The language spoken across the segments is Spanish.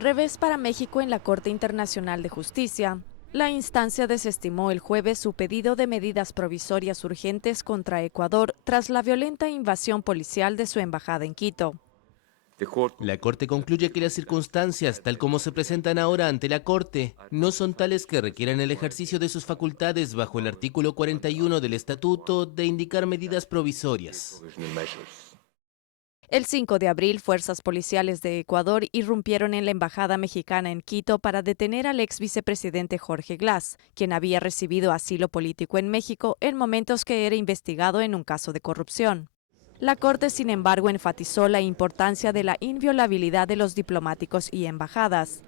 Revés para México en la Corte Internacional de Justicia. La instancia desestimó el jueves su pedido de medidas provisorias urgentes contra Ecuador tras la violenta invasión policial de su embajada en Quito. La Corte concluye que las circunstancias, tal como se presentan ahora ante la Corte, no son tales que requieran el ejercicio de sus facultades bajo el artículo 41 del Estatuto de indicar medidas provisorias. El 5 de abril, fuerzas policiales de Ecuador irrumpieron en la embajada mexicana en Quito para detener al ex vicepresidente Jorge Glass, quien había recibido asilo político en México en momentos que era investigado en un caso de corrupción. La Corte, sin embargo, enfatizó la importancia de la inviolabilidad de los diplomáticos y embajadas.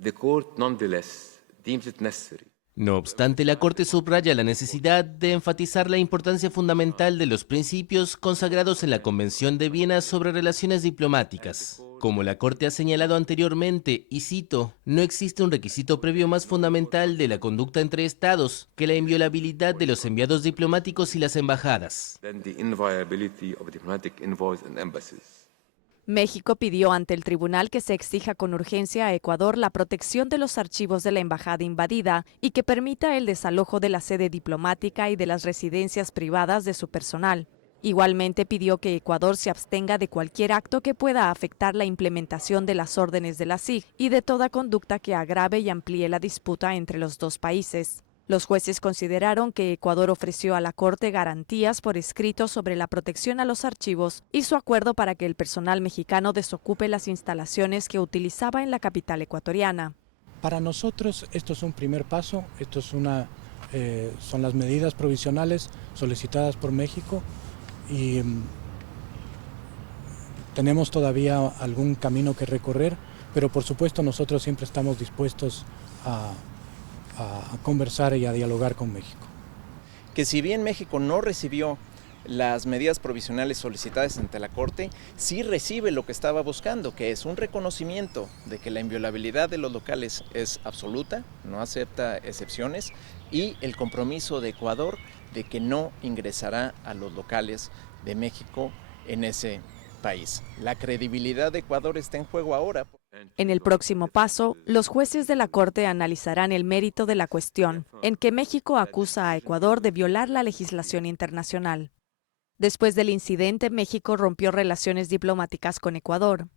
The court nonetheless deems it necessary. No obstante, la Corte subraya la necesidad de enfatizar la importancia fundamental de los principios consagrados en la Convención de Viena sobre relaciones diplomáticas. Como la Corte ha señalado anteriormente, y cito, no existe un requisito previo más fundamental de la conducta entre Estados que la inviolabilidad de los enviados diplomáticos y las embajadas. Than the inviolability of diplomatic envoys and embassies. México pidió ante el tribunal que se exija con urgencia a Ecuador la protección de los archivos de la embajada invadida y que permita el desalojo de la sede diplomática y de las residencias privadas de su personal. Igualmente pidió que Ecuador se abstenga de cualquier acto que pueda afectar la implementación de las órdenes de la CIG y de toda conducta que agrave y amplíe la disputa entre los dos países. Los jueces consideraron que Ecuador ofreció a la Corte garantías por escrito sobre la protección a los archivos y su acuerdo para que el personal mexicano desocupe las instalaciones que utilizaba en la capital ecuatoriana. Para nosotros esto es un primer paso, son las medidas provisionales solicitadas por México y tenemos todavía algún camino que recorrer, pero por supuesto nosotros siempre estamos dispuestos a conversar y a dialogar con México. Que si bien México no recibió las medidas provisionales solicitadas ante la Corte, sí recibe lo que estaba buscando, que es un reconocimiento de que la inviolabilidad de los locales es absoluta, no acepta excepciones, y el compromiso de Ecuador de que no ingresará a los locales de México en ese país. La credibilidad de Ecuador está en juego ahora. En el próximo paso, los jueces de la Corte analizarán el mérito de la cuestión, en que México acusa a Ecuador de violar la legislación internacional. Después del incidente, México rompió relaciones diplomáticas con Ecuador.